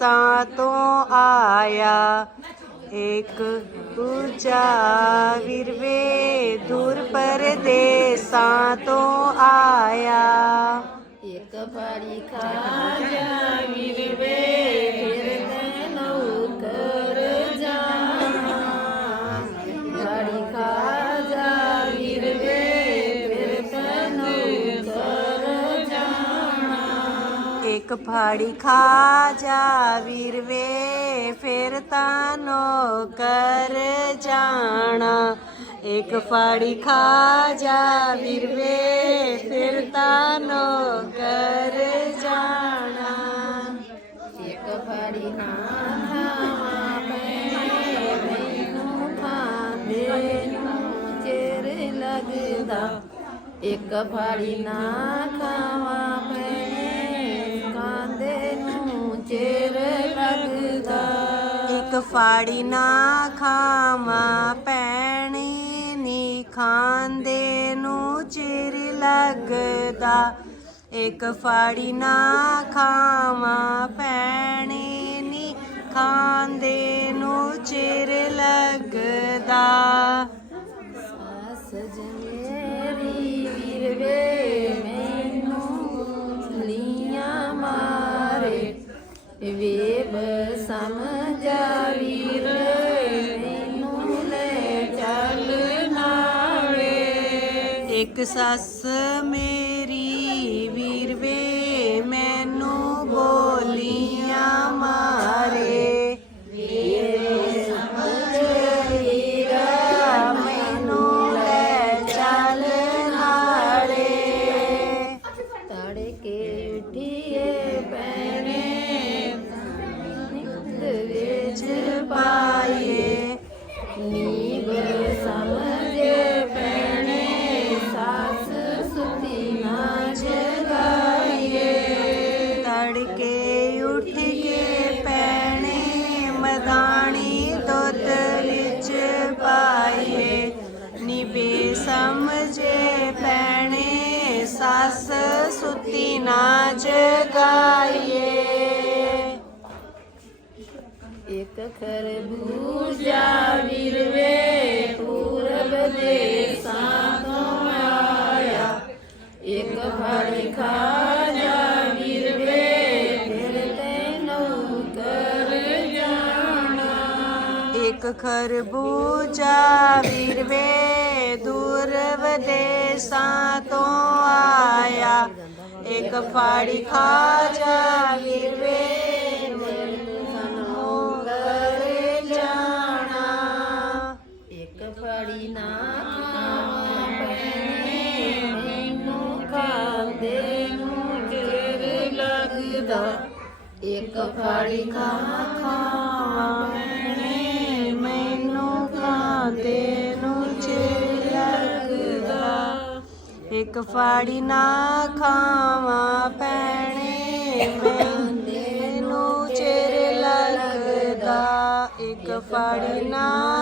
ਸਾ ਤੋਂ ਆਇਆ ਇੱਕ ਦੂਜਾ ਵਿਰਵੇ ਦੂਰ ਪਰਦੇਸਾਂ ਤੋਂ ਆਇਆ। ਇੱਕ ਪੜੀ ਇੱਕ ਫਾੜੀ ਖਾ ਜਾ ਵੀਰ ਵੇ, ਫਿਰ ਤਾਂ ਕਰ ਜਾਣਾ। ਇੱਕ ਫਾੜੀ ਖਾ ਜਾ ਵੀਰ ਵੇ, ਫਿਰ ਤਾਂ ਕਰ ਜਾਣਾ। ਇੱਕ ਫਾੜੀ ਨਾ ਮੈਨੂੰ ਖਾਂਦੇ ਨੂੰ ਚਿਰ ਲੱਗਦਾ। ਇੱਕ ਫਾੜੀ ਨਾ ਖਾਵਾਂ। ਫਾੜੀ ਨਾ ਖਾਵਾਂ ਪੈਣੀ ਨੀ ਖਾਂਦੇ ਨੂੰ ਚਿਰ ਲੱਗਦਾ। ਇੱਕ ਫਾੜੀ ਨਾ ਖਾਵਾਂ ਪੈਣੀ ਨੀ ਖਾਂਦੇ ਨੂੰ ਚਿਰ ਲੱਗਦਾ। ਸਾਸ ਜਮੇਰੀ ਵੀਰਵੇ, ਮੈਨੂੰ ਲੀਆਂ ਮਾਰੇ। ਵੇਬ ਸਮਝਾ ਵੀਰ ਮੈਨੂੰ ਲੈ ਚੱਲ ਨਾਲੇ। ਇੱਕ ਸੱਸ ਖਰਬੂਜਾ ਵਿਰਵੇ ਪੂਰਬ ਦੇਸਾਂ ਤੋਂ ਆਇਆ। ਇੱਕ ਫੜ ਖਾਜਾ ਵਿਰਵੇ ਫਿਰ ਤੈਨੂੰ ਕਰ ਜਾਣਾ। ਇੱਕ ਖਰਬੂਜਾ ਵੀਰਵੇ ਦੂਰ ਦੇਸਾਂ ਤੋਂ ਆਇਆ। ਇੱਕ ਫਾੜੀ ਖਾ ਦਾ ਇੱਕ ਫੜੀ ਖਾ ਖਾਵਾਂ ਮੈਨੂੰ ਖਾਂਦੇ ਨੂੰ ਚਿਰ ਲੱਗਦਾ। ਇੱਕ ਫਾੜੀ ਨਾ ਖਾਵਾਂ ਪੈਣੇ ਮੈਨੂੰ ਚਿਰ ਲੱਗਦਾ। ਇੱਕ ਫਾੜੀ ਨਾ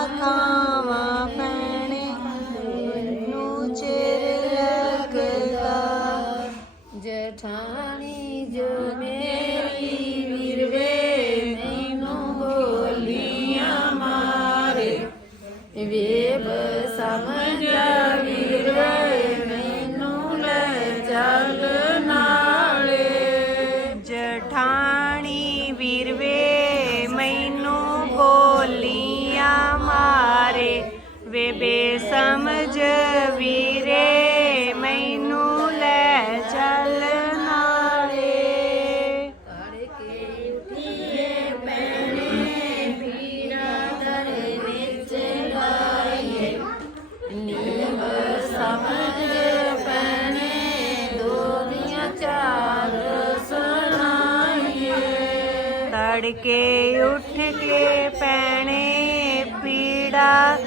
ਤੜਕੇ ਉੱਠ ਕੇ ਪੈਣੇ ਪੀੜਾ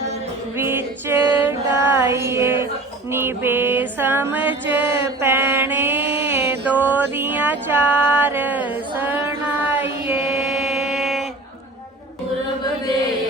ਵਿੱਚ ਡਾਈਏ ਨਿਬੇ ਸਮਝ ਪੈਣੇ ਦੋ ਦੀਆਂ ਚਾਰ ਸੁਣਾਈਏ। ਪੂਰਬ ਦੇ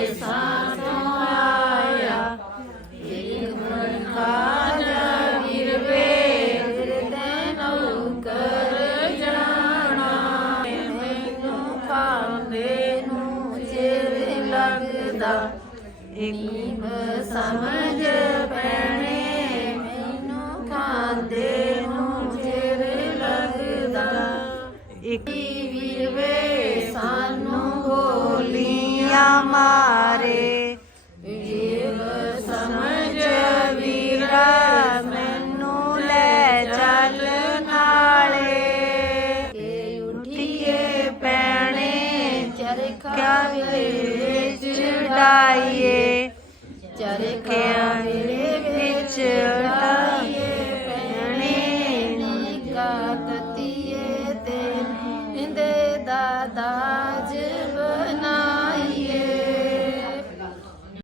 ਇੱਕ ਸਮਝ ਪੈਣੇ, ਮੈਨੂੰ ਖਾਂਦੇ ਨੂੰ ਚਿਰ ਲੱਗਦਾ। ਇੱਕ ਵੀਰ ਸਾਨੂੰ ਹੋਲੀ ਲੀਆਂ ਮਾਰੇ ਜੀਵ ਸਮਝ ਵੀਰਾ ਮੈਨੂੰ ਲੈ ਚੱਲ ਨਾਲੇ। ਕੇ ਉੱਠੀਏ ਪੈਣੇ ਚਰਖਾ ਲਗਾਈਏ ਚਰਖਿਆਂ ਦੇ ਵਿੱਚ ਲਾ